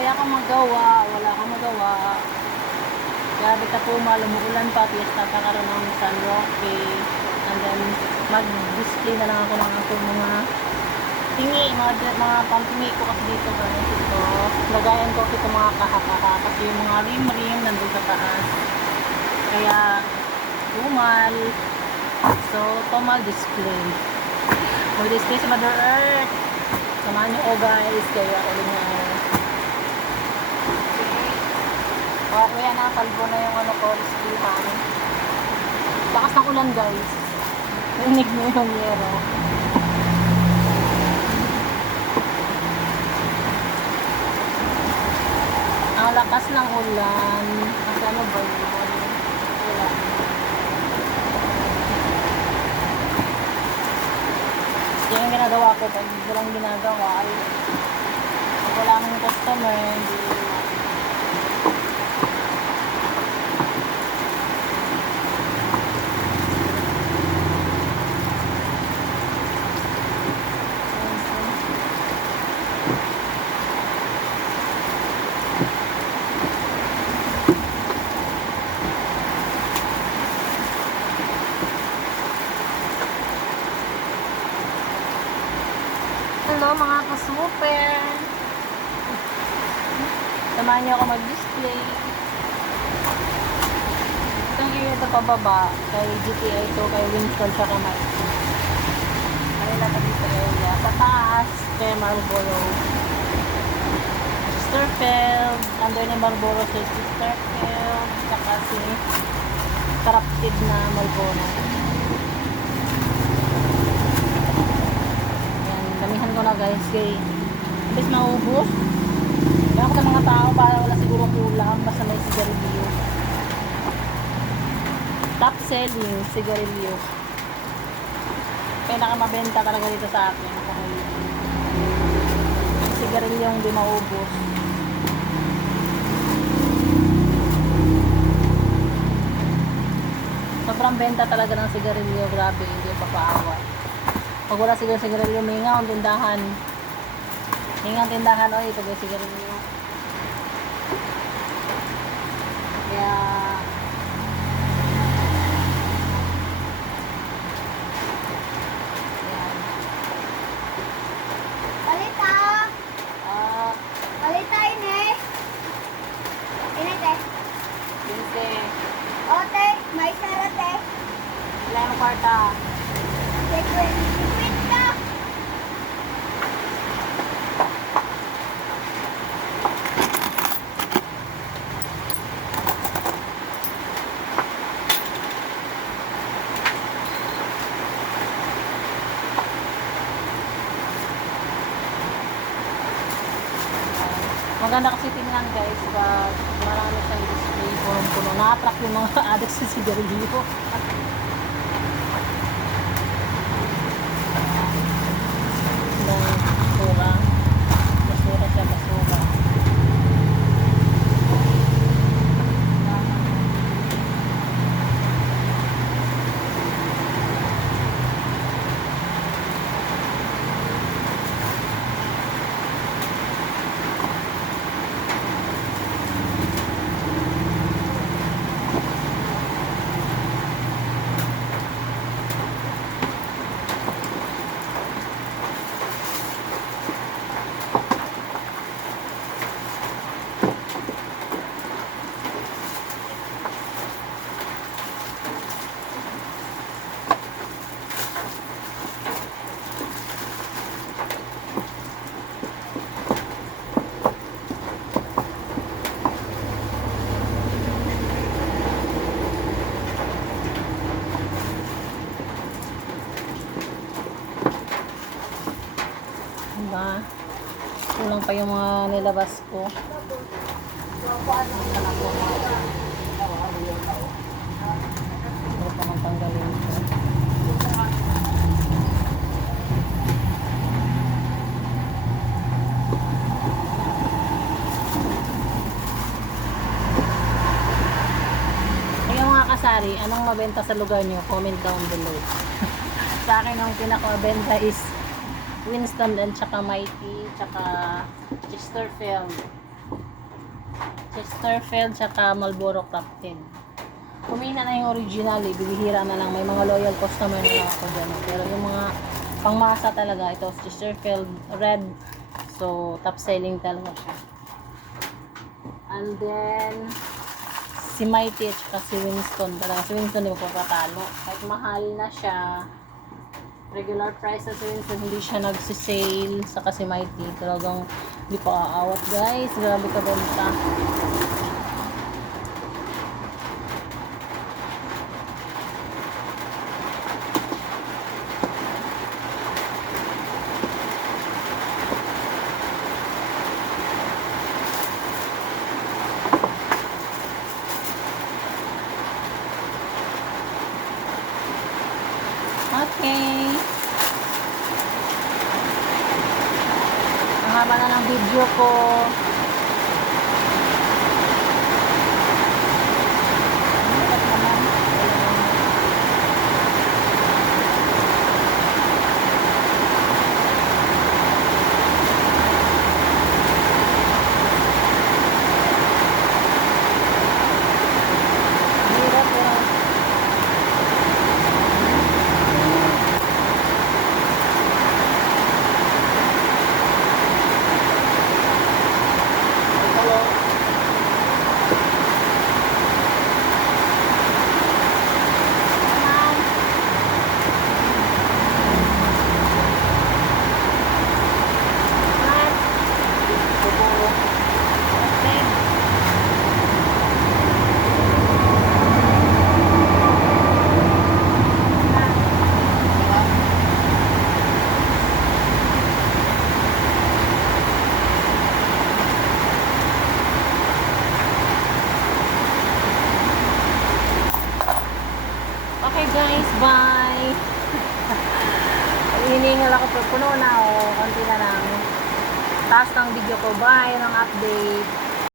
kaya kang magawa, wala kang magawa. Grabe ka po, umuulan pa, piyesta pa karoon ng San Roque. And then, mag-display na lang ako ng aking mga tingi, mga pampingi ko kasi dito guys. Ito, lagayan ko ito mga kahaka kasi yung mga rim-rim nandun sa taas. Kaya, tumal. So, tumal display. Mag-display sa Mother Earth. Samahan nyo ko guys, kaya ulit nga. Kaya nakakalbo na yung ano ko, displayhan. Lakas ng ulan guys. Rinig mo yung yero. Ang lakas ng ulan. Kasi ano ba yun? Ulan. Yan yung ginagawa ko. Pag walang ginagawa, ay pag wala akong customer, hindi hello mga ka-super! Samahan niyo ako mag-display. Itong area ito pababa, kay GTA ito, kay Winston, tsaka Mikey. Ayun na dito area. Sa taas, kay Marlboro. Chesterfield, under ni Marlboro sa Chesterfield, tsaka si Corrupted na Marlboro. Damihan ko na guys kay imbes maubos kaya ako sa mga tao para wala siguro kulang basta may sigarilyo, top selling sigarilyo, pinakamabenta talaga dito sa akin ang sigarilyo yung di maubos. Sobrang benta talaga ng sigarilyo, grabe, hindi papaawa. Pag wala sigarilyo, mingaw ang tindahan. Mingaw ang tindahan, oy, pag sigarilyo. Kaya, yan. Balita! Balita ini! Ini teh. Pinse, O teh, may sara teh. ilan ang kwarta? Sequin. Sipit ka! Maganda kasi tingnan guys, pag marami siyang display, punong-puno. Na-attract yung mga addicts sa sigarilyo. Basura. Basura siya, basura. Diba? Kulang pa yung mga nilabas ko. Hindi pa nang tanggalin ko. Kaya mga kasari, anong mabenta sa lugar nyo? Comment down below. Sa akin ang pinaka-mabenta is Winston and tsaka Mighty tsaka Chesterfield. Chesterfield, tsaka Marlboro Crafted. Kumina na yung original eh, bibihira na lang. May mga loyal customer na lang ako dyan. Pero yung mga pangmasa talaga, ito Chesterfield Red. So, top selling talaga siya. And then, si Mighty at saka si Winston. Talaga si Winston hindi magpapatalo. Kahit mahal na siya, regular price na si Winston, hindi siya nagsisale. Saka si Mighty, talagang hindi pa aawat guys. Grabe ka benta. Okay. Ang haba na ng video ko. Hirap naman. Hirap yan. Okay guys, bye! Hiningal ako pero puno na o, konti na lang. Taas ng video ko, bye! Ng update.